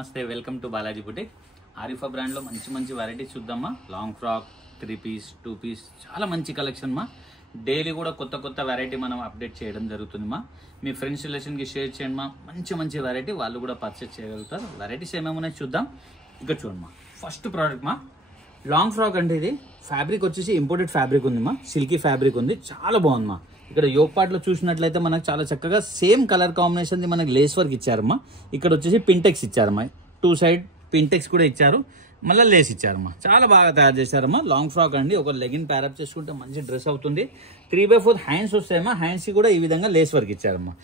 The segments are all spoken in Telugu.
నమస్తే welcome to Balaji boutique Arifa brand లో మంచి వెరైటీస్ చూద్దామా లాంగ్ ఫ్రాక్ 3 పీస్ 2 పీస్ చాలా మంచి కలెక్షన్ మా డైలీ కూడా కొత్త వెరైటీ మనం అప్డేట్ చేయడం జరుగుతుంది మా మీ ఫ్రెండ్స్ రిలేషన్ కి షేర్ చేయండి మా మంచి వెరైటీ వాళ్ళు కూడా పర్చేస్ చేయగలుగుతారు వెరైటీస్ ఏమేమి ఉన్నాయో చూద్దాం ఇక్కడ చూడండి మా ఫస్ట్ ప్రోడక్ట్ మా లాంగ్ ఫ్రాక్ అంటే ఇది ఫ్యాబ్రిక్ వచ్చేసి ఇంపోర్టెడ్ ఫ్యాబ్రిక్ ఉంది మా సిల్కీ ఫ్యాబ్రిక్ ఉంది చాలా బాగుంది మా ఇక్కడ యోక్ పార్ట్ లో చూసినట్లయితే మనకు చాలా చక్కగా సేమ్ కలర్ కాంబినేషన్ మనకి లేస్ వర్క్ ఇచ్చారమ్మా ఇక్కడ వచ్చేసి పింటెక్స్ ఇచ్చారమ్మా 2 సైడ్ పింటెక్స్ కూడా ఇచ్చారు మళ్ళీ లేస్ ఇచ్చారమ్మా చాలా బాగా తయారు చేశారమ్మా లాంగ్ ఫ్రాక్ అండి ఒక లెగిన్ ప్యారప్ చేసుకుంటే మంచి డ్రెస్ అవుతుంది 3/4 హ్యాండ్స్ వస్తాయమ్మా హ్యాండ్స్ కి కూడా ఈ విధంగా లేస్ వర్క్ ఇచ్చారమ్మా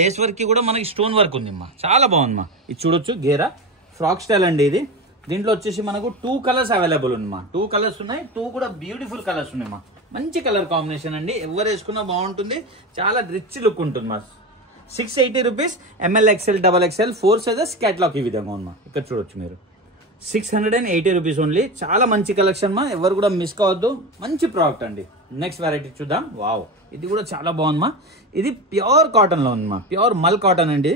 లేస్ వర్క్ కి కూడా మనకి స్టోన్ వర్క్ ఉందమ్మా చాలా బాగుందమ్మా ఇది చూడొచ్చు గేరా ఫ్రాక్ స్టైల్ అండి ఇది దీంట్లో వచ్చేసి మనకు 2 కలర్స్ అవైలబుల్ ఉందమ్మా 2 కలర్స్ ఉన్నాయి 2 కూడా బ్యూటిఫుల్ కలర్స్ ఉన్నాయమ్మా మంచి కలర్ కాంబినేషన్ అండి ఎవరు వేసుకున్నా బాగుంటుంది చాలా రిచ్ లుక్ ఉంటుంది మా 680 rupees ML XL XXL 4 sizes catalogue ఈ విధంగా ఉందమ్మా ఇక్కడ చూడొచ్చు మీరు 680 రూపీస్ ఓన్లీ చాలా మంచి కలెక్షన్ మా ఎవరు కూడా మిస్ కావద్దు మంచి ప్రోడక్ట్ అండి నెక్స్ట్ వెరైటీ చూద్దాం వావ్ ఇది కూడా చాలా బాగుందమ్మా ఇది ప్యూర్ కాటన్ లో ఉందమ్మా ప్యూర్ మల్ కాటన్ అండి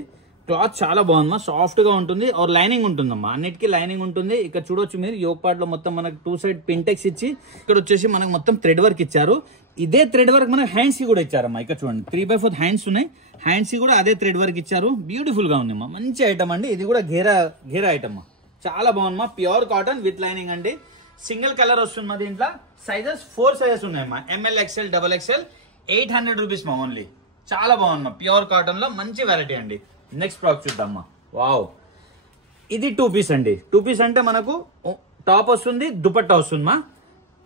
క్లాత్ చాలా బాగుందమ్మా సాఫ్ట్ గా ఉంటుంది और లైనింగ్ ఉంటుందమ్మా అన్నిటికీ లైనింగ్ ఉంటుంది ఇక్కడ చూడొచ్చు మీరు యోక్ పార్ట్ లో మొత్తం మనకు 2 సైడ్ పింటెక్స్ ఇచ్చి ఇక్కడ వచ్చేసి మనకు మొత్తం థ్రెడ్ వర్క్ ఇచ్చారు ఇదే థ్రెడ్ వర్క్ మనకు హ్యాండ్స్ కి కూడా ఇచ్చారమ్మా ఇక్కడ చూడండి 3/4 హ్యాండ్స్ ఉన్నాయి హ్యాండ్స్ కి కూడా అదే థ్రెడ్ వర్క్ ఇచ్చారు బ్యూటిఫుల్ గా ఉందమ్మా మంచి ఐటమ్ అండి ఇది కూడా గేరా ఐటమ్ చాలా బాగుందమ్మా ప్యూర్ కాటన్ విత్ లైనింగ్ అండి సింగిల్ కలర్ వస్తుంది మా దీంట్లో సైజెస్ 4 సైజెస్ ఉన్నాయమ్మా ML XL XXL 800 రూపీస్ మా ఓన్లీ చాలా బాగుందమ్మా ప్యూర్ కాటన్ లో మంచి వెరైటీ అండి నెక్స్ట్ ప్రోడక్ట్ చూద్దామా వావ్ ఇది 2 పీస్ అండి 2 పీస్ అంటే మనకు టాప్ వస్తుంది దుపట్టా వస్తుందమ్మా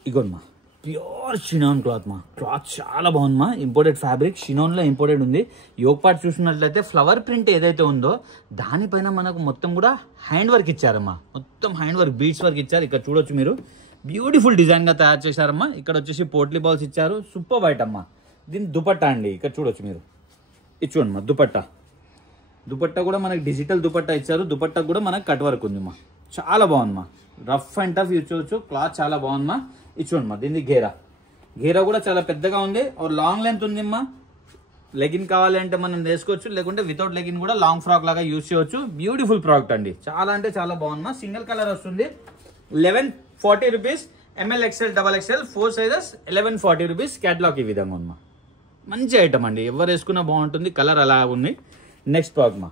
ఇగోమ్మా ప్యూర్ షినాన్ క్లాత్ మా క్లాత్ చాలా బాగుందమ్మా ఇంపోర్టెడ్ ఫ్యాబ్రిక్ షినాన్ లో ఇంపోర్టెడ్ ఉంది యోక్ పార్ట్ చూసినట్లయితే ఫ్లవర్ ప్రింట్ ఏదైతే ఉందో దానిపైన మనకు మొత్తం కూడా హ్యాండ్ వర్క్ ఇచ్చారమ్మా మొత్తం హ్యాండ్ వర్క్ బీడ్స్ వర్క్ ఇచ్చారు ఇక్కడ చూడొచ్చు మీరు బ్యూటిఫుల్ డిజైన్ గా తయారు చేశారమ్మా ఇక్కడ వచ్చేసి పోట్లీ బాల్స్ ఇచ్చారు సూపర్ వైట్ అమ్మా దీని దుపట్టా అండి ఇక్కడ చూడొచ్చు మీరు ఇది చూడమ్మా దుపట్టా కూడా మనకి డిజిటల్ దుపట్టా ఇచ్చారు దుపట్టా కూడా మనకి కట్ వర్క్ ఉందమ్మా చాలా బాగుందమ్మా రఫ్ అండ్ టఫ్ యూజ్ చేయొచ్చు క్లాత్ చాలా బాగుందమ్మా ఇచ్చోండమ్మా దీన్ని గేరా కూడా చాలా పెద్దగా ఉంది లాంగ్ లెంత్ ఉందమ్మా లెగిన్ కావాలి అంటే మనం వేసుకోవచ్చు లేకుంటే వితౌట్ లెగిన్ కూడా లాంగ్ ఫ్రాక్ లాగా యూజ్ చేయొచ్చు బ్యూటిఫుల్ ప్రోడక్ట్ అండి చాలా అంటే చాలా బాగుందమ్మా సింగిల్ కలర్ వస్తుంది 1140 rupees ML XL XXL 4 sizes 1140 rupees catalogue ఈ విధంగా ఉందమ్మా మంచి ఐటమ్ అండి ఎవరు వేసుకున్నా బాగుంటుంది కలర్ అలా ఉంది నెక్స్ట్ ప్రోడక్ట్ మా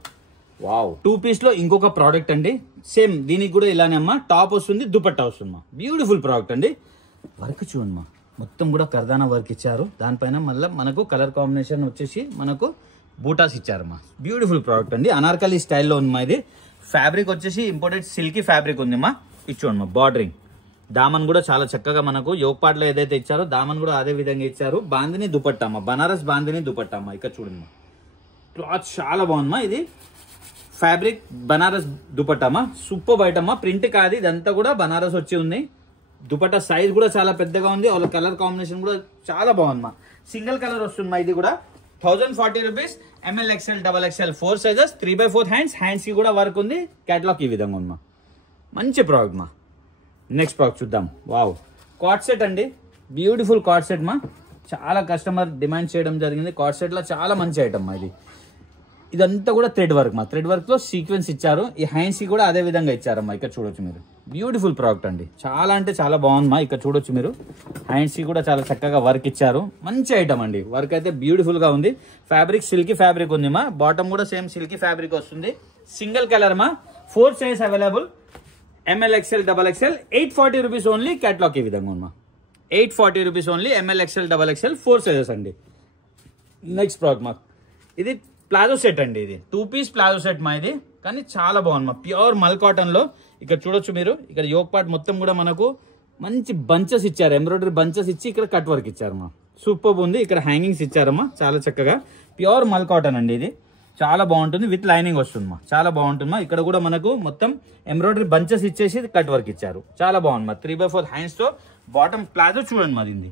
వావ్ 2 పీస్ లో ఇంకొక ప్రోడక్ట్ అండి సేమ్ దీనికి కూడా ఇలానే అమ్మా టాప్ వస్తుంది దుపట్టా వస్తుంది మా బ్యూటిఫుల్ ప్రోడక్ట్ అండి వర్క్ చూడమ్మా మొత్తం కూడా కర్దానా వర్క్ ఇచ్చారు దానిపైన మళ్ళీ మనకు కలర్ కాంబినేషన్ వచ్చేసి మనకు బూటాస్ ఇచ్చారమ్మా బ్యూటిఫుల్ ప్రోడక్ట్ అండి అనార్కలి స్టైల్లో ఉందమ్మా ఇది ఫ్యాబ్రిక్ వచ్చేసి ఇంపోర్టెడ్ సిల్కీ ఫ్యాబ్రిక్ ఉందమ్మా ఇచ్చోండమ్మా బార్డరింగ్ దామన్ కూడా చాలా చక్కగా మనకు యోక్ పార్ట్ లో ఏదైతే ఇచ్చారో దామన్ కూడా అదే విధంగా ఇచ్చారు బాందిని దుపట్టా అమ్మా బనారస్ బాందిని దుపట్టా అమ్మా ఇక్కడ చూడమ్మా క్లాత్ చాలా బాగుందమ్మా ఇది ఫ్యాబ్రిక్ బనారస్ దుపట్టామా సూపర్ బయట అమ్మా ప్రింట్ కాదు ఇదంతా కూడా బనారస్ వచ్చి ఉంది దుపట్టా సైజ్ కూడా చాలా పెద్దగా ఉంది వాళ్ళ కలర్ కాంబినేషన్ కూడా చాలా బాగుందమ్మా సింగిల్ కలర్ వస్తుందమ్మా ఇది కూడా 1040 rupees ML XL XXL 4 sizes 3/4 hands కి కూడా వర్క్ ఉంది క్యాటలాగ్ ఈ విధంగా ఉందమ్మా మంచి ప్రోడక్ట్ మా నెక్స్ట్ ప్రోడక్ట్ చూద్దాం వావ్ కార్డ్ సెట్ అండి బ్యూటిఫుల్ కార్డ్ సెట్ మా చాలా కస్టమర్ డిమాండ్ చేయడం జరిగింది కార్డ్ సెట్ లో చాలా మంచి ఐటమ్ మా ఇదంతా కూడా థ్రెడ్ వర్క్ మా థ్రెడ్ వర్క్ లో సీక్వెన్స్ ఇచ్చారు ఈ హ్యాండ్స్ కి కూడా అదే విధంగా ఇచ్చారమ్మా ఇక్కడ చూడొచ్చు మీరు బ్యూటిఫుల్ ప్రోడక్ట్ అండి చాలా అంటే చాలా బాగుందమ్మా ఇక్కడ చూడొచ్చు మీరు హ్యాండ్స్ కి కూడా చాలా చక్కగా వర్క్ ఇచ్చారు మంచి ఐటమ్ అండి వర్క్ అయితే బ్యూటిఫుల్ గా ఉంది ఫ్యాబ్రిక్ సిల్కీ ఫ్యాబ్రిక్ ఉంది మా బాటమ్ కూడా సేమ్ సిల్కీ ఫ్యాబ్రిక్ వస్తుంది సింగిల్ కలర్ మా 4 size available ML XL XXL 840 rupees only catalogue ఈ విధంగా ఉందమ్మా 840 rupees only ML XL XXL 4 sizes అండి నెక్స్ట్ ప్రోడక్ట్ మా ఇది ప్లాజో సెట్ అండి ఇది 2 పీస్ ప్లాజో సెట్ మా ఇది కానీ చాలా బాగుంది మా ప్యూర్ మల్ కాటన్ లో ఇక్కడ చూడొచ్చు మీరు ఇక్కడ యోక్ పార్ట్ మొత్తం కూడా మనకు మంచి బంచెస్ ఇచ్చారు ఎంబ్రాయిడరీ బంచెస్ ఇచ్చి ఇక్కడ కట్ వర్క్ ఇచ్చారమ్మా సూపర్ ఉంది ఇక్కడ హ్యాంగింగ్స్ ఇచ్చారమ్మా చాలా చక్కగా ప్యూర్ మల్ కాటన్ అండి ఇది చాలా బాగుంటుంది విత్ లైనింగ్ వస్తుందమ్మా చాలా బాగుంటుందమ్మా ఇక్కడ కూడా మనకు మొత్తం ఎంబ్రాయిడరీ బంచెస్ ఇచ్చేసి కట్ వర్క్ ఇచ్చారు చాలా బాగుందమ్మా 3/4 హ్యాండ్స్ తో బాటమ్ ప్లాజో చూడండి మాది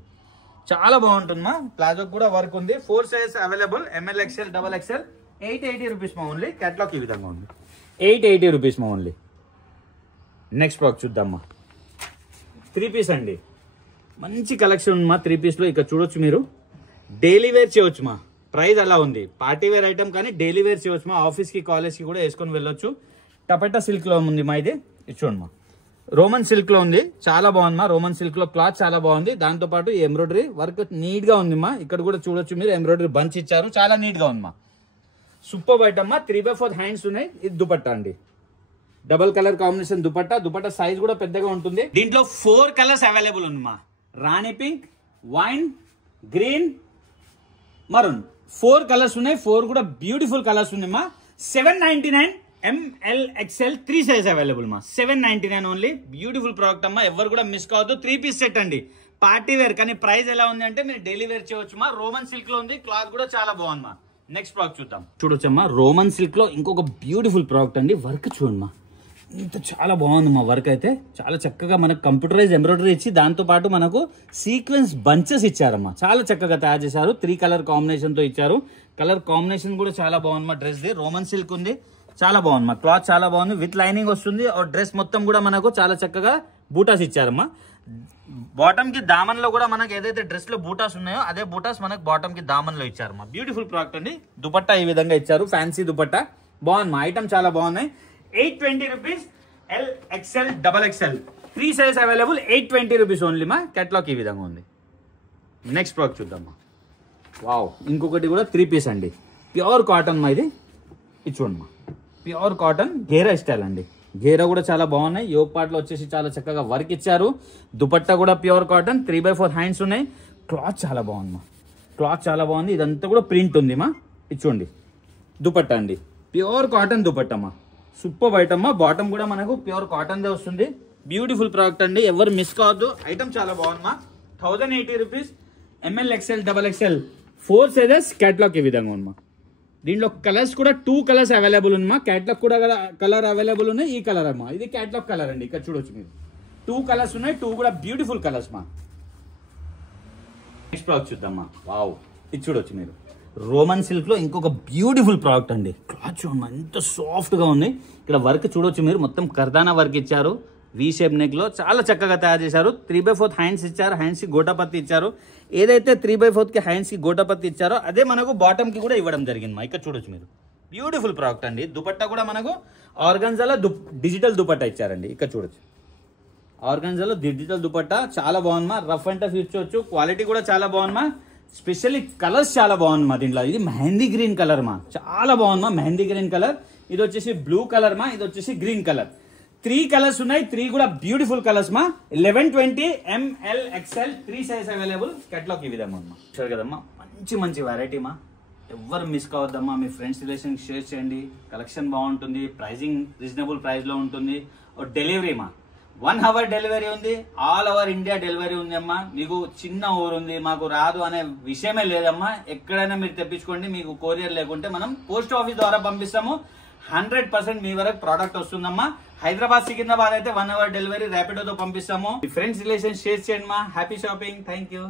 చాలా బాగుంటుందమ్మా ప్లాజో కూడా వర్క్ ఉంది 4 size available ML XL XXL 880 rupees మా ఓన్లీ క్యాటలాగ్ ఈ విధంగా ఉంది 880 రూపీస్ మా ఓన్లీ నెక్స్ట్ ప్రోడక్ట్ చూద్దామా 3 పీస్ అండి మంచి కలెక్షన్ ఉంది మా 3 పీస్ లో ఇక్కడ చూడొచ్చు మీరు డైలీ వేర్ చేయొచ్చు మా ప్రైస్ అలా ఉంది పార్టీ వేర్ ఐటమ్ కానీ డైలీ వేర్ చేయొచ్చు మా ఆఫీస్ కి కాలేజ్ కి కూడా వేసుకొని వెళ్ళొచ్చు టపేటా సిల్క్ లో ఉంది మా ఇది చూడండి మా రోమన్ సిల్క్ లో ఉంది, చాలా బాగుంది మా. రోమన్ సిల్క్ లో క్లాత్ చాలా బాగుంది. దాంతో పాటు ఎంబ్రాయిడరీ వర్క్ నీట్ గా ఉంది మా. ఇక్కడ కూడా చూడొచ్చు మీరు, ఎంబ్రాయిడరీ బంచ్ ఇచ్చారు, చాలా నీట్ గా ఉంది మా. సూపర్ ఐటమ్ మా. 3/4 హ్యాండ్స్ ఉన్నాయి. ఇది దుపట్టా అండి, double colour combination dupatta. Dupatta size కూడా పెద్దగా ఉంటుంది. దీంట్లో 4 కలర్స్ అవైలబుల్ ఉంది మా. Rani pink, wine, green, maroon 4 colours ఉన్నాయి. 4 కూడా బ్యూటిఫుల్ కలర్స్ ఉన్నాయి మా. 799 MLXL 3 సైజ్ అవైలబుల్ మా. 799 ఓన్లీ. బ్యూటిఫుల్ ప్రోడక్ట్ అమ్మా, ఎవరు కూడా మిస్ కావద్దు. 3 పీస్ సెట్ అండి, పార్టీ వేర్. కానీ ప్రైస్ ఎలా ఉంది అంటే మీరు డైలీ వేర్ చేయవచ్చు మా. రోమన్ సిల్క్ లో ఉంది, క్లాత్ కూడా చాలా బాగుంది మా. నెక్స్ట్ ప్రోడక్ట్ చూద్దాం. చూడొచ్చమ్మా, రోమన్ సిల్క్ లో ఇంకొక బ్యూటిఫుల్ ప్రోడక్ట్ అండి. వర్క్ చూడండి మా, ఇంత చాలా బాగుంది మా. వర్క్ అయితే చాలా చక్కగా మనకు కంప్యూటరైజ్ ఎంబ్రాయిడరీ ఇచ్చి దాంతో పాటు మనకు సీక్వెన్స్ బంచెస్ ఇచ్చారమ్మా. చాలా చక్కగా తయారు చేశారు. 3 కలర్ కాంబినేషన్ తో ఇచ్చారు. కలర్ కాంబినేషన్ కూడా చాలా బాగుంది మా. డ్రెస్ ది రోమన్ సిల్క్ ఉంది, చాలా బాగుంది మా. క్లాత్ చాలా బాగుంది, విత్ లైనింగ్ వస్తుంది. డ్రెస్ మొత్తం కూడా మనకు చాలా చక్కగా బూటాస్ ఇచ్చారమ్మా. బాటమ్ కి దామన్ లో కూడా మనకి ఏదైతే డ్రెస్ లో బూటాస్ ఉన్నాయో అదే బూటాస్ మనకు బాటమ్ కి దామన్ లో ఇచ్చారమ్మా. బ్యూటిఫుల్ ప్రోడక్ట్ అండి. దుపట్టా ఈ విధంగా ఇచ్చారు, ఫ్యాన్సీ దుపట్టా బాగుంది మా. ఐటమ్ చాలా బాగున్నాయి. 820 rupees. LXL XXL 3 size available. 820 rupees only మా. కేటలాగ్ ఈ విధంగా ఉంది. నెక్స్ట్ ప్రోడక్ట్ చూద్దామా. వావ్, ఇంకొకటి కూడా 3 పీస్ అండి. ప్యూర్ కాటన్ మా. ఇది చూడండి మా, ప్యూర్ కాటన్ గేరా స్టైల్ అండి. గేరా కూడా చాలా బాగున్నాయి. యోగ్ పార్ట్ లో వచ్చేసి చాలా చక్కగా వర్క్ ఇచ్చారు. దుపట్టా కూడా ప్యూర్ కాటన్. 3/4 హ్యాండ్స్ ఉన్నాయి. క్లాత్ చాలా బాగుంది మా. క్లాత్ చాలా బాగుంది. ఇదంతా కూడా ప్రింట్ ఉంది మా. ఇది చూడండి దుపట్టా అండి, ప్యూర్ కాటన్ దుపట్టా మా. సూపర్ ఐటమ్ మా. బాటమ్ కూడా మనకు ప్యూర్ కాటన్ దే వస్తుంది. బ్యూటిఫుల్ ప్రోడక్ట్ అండి, ఎవరు మిస్ కావద్దు. ఐటమ్ చాలా బాగుంది మా. 1080 rupees. MLXL XXL 4 sizes. Catalogue ఈ విధంగా ఉంది మా. దీంట్లో కలర్స్ కూడా 2 కలర్స్ అవైలబుల్ ఉంది మా. కేటలాగ్ కూడా కలర్ అవైలబుల్ ఉన్నాయి. ఈ కలర్ అమ్మా, ఇది కేటలాగ్ కలర్ అండి. ఇక్కడ చూడొచ్చు మీరు, 2 కలర్స్ ఉన్నాయి. 2 కూడా బ్యూటిఫుల్ కలర్స్ మా. నెక్స్ట్ ప్రోడక్ట్ చూద్దామా. వావ్, ఇది చూడొచ్చు మీరు, రోమన్ సిల్క్ లో ఇంకొక బ్యూటిఫుల్ ప్రోడక్ట్ అండి. క్లాత్ చూడమ్మా, ఎంత సాఫ్ట్ గా ఉంది. ఇక్కడ వర్క్ చూడొచ్చు మీరు, మొత్తం కర్దానా వర్క్ ఇచ్చారు. వి షేప్ నెక్ లో చాలా చక్కగా తయారు చేశారు. 3/4 హ్యాండ్స్ ఇచ్చారు. హ్యాండ్స్ కి గోటాపత్తి ఇచ్చారు. ఏదైతే 3/4 కి హ్యాండ్స్ కి గోటాపత్తి ఇచ్చారో అదే మనకు బాటమ్ కి కూడా ఇవ్వడం జరిగింది మా. ఇక్కడ చూడొచ్చు మీరు, బ్యూటిఫుల్ ప్రోడక్ట్ అండి. దుపట్టా కూడా మనకు ఆర్గన్జాలో డిజిటల్ దుపట్టా ఇచ్చారండి. ఇక్కడ చూడొచ్చు, ఆర్గన్జాలో డిజిటల్ దుపట్టా చాలా బాగుంది మా. రఫ్ అండ్ టఫ్ ఇచ్చవచ్చు. క్వాలిటీ కూడా చాలా బాగుంది మా. స్పెషల్లీ కలర్స్ చాలా బాగుంది మా. దీంట్లో ఇది మెహందీ గ్రీన్ కలర్ మా, చాలా బాగుంది మా. Mehndi green colour. ఇది వచ్చేసి బ్లూ కలర్ మా. ఇది వచ్చేసి గ్రీన్ కలర్. 3 కలర్స్ ఉన్నాయి. 3 కూడా బ్యూటిఫుల్ కలర్స్ మా. 1120 MLXL 3 సైజ్ అవైలబుల్. కేటలాగ్ ఈ విధంగా ఉందమ్మా. సరే కదమ్మా, మంచి మంచి వెరైటీ మా. ఎవ్వరు మిస్ కావద్దమ్మా. మీ ఫ్రెండ్స్ రిలేషన్ షేర్ చేయండి. కలెక్షన్ బాగుంటుంది, ప్రైజింగ్ రీజనబుల్ ప్రైస్ లో ఉంటుంది. డెలివరీ మా 1 hour డెలివరీ ఉంది. ఆల్ ఓవర్ ఇండియా డెలివరీ ఉంది అమ్మా. మీకు చిన్న ఊరు ఉంది, మాకు రాదు అనే విషయమే లేదమ్మా. ఎక్కడైనా మీరు తెప్పించుకోండి. మీకు కొరియర్ లేకుంటే మనం పోస్ట్ ఆఫీస్ ద్వారా పంపిస్తాము. 100% మీ వరకు ప్రోడక్ట్ వస్తుందమ్మా. హైదరాబాద్ సికింద్రాబాద్ అయితే 1 hour డెలివరీ ర్యాపిడోతో పంపిస్తాము. మీ ఫ్రెండ్స్ రిలేషన్ షేర్ చేయండి మా. Happy shopping. Thank you.